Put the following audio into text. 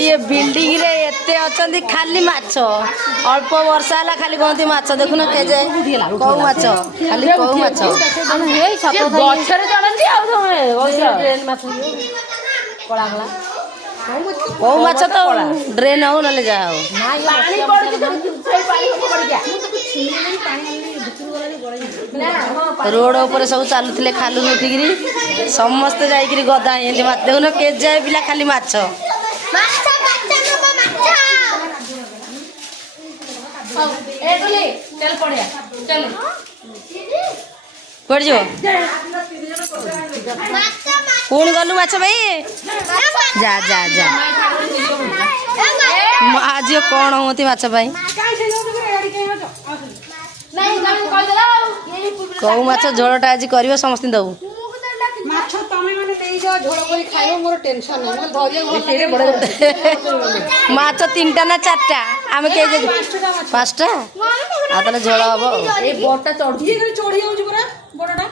ये बिल्डिंग रे एते अछंती खाली माछ अल्प वर्षा हला खाली कोनती माछ देखुन के जे कौ माछ खाली कौ माछ हे सतो गछरे चढ़ंती आ ट्रेन माछ कला कला कौ माछ तो ड्रेन हो नले जा हो पानी पड़ के सेई पानी पड़ गया रोड ऊपर सब चलुले खालू उठिकी समस्ते जाइकरी गदा एंती माछ देखुन के जाए पिला खाली माछ चल पड़िया चल पड़ जो पुणी गलु माछ भाई जा जा जा आज कौन होती माछ भाई कौ माछ झोलटा आज कर समस्त दबू माछ तमे माने नै जा झोल कोई खाइबो मोर टेंशन नै मोर धरिया माछ 3टा ना 4टा आमे के 5टा आ तले झोल हबो ए बोटा चढ़ चढ़ी जाउछ पुरा बड़टा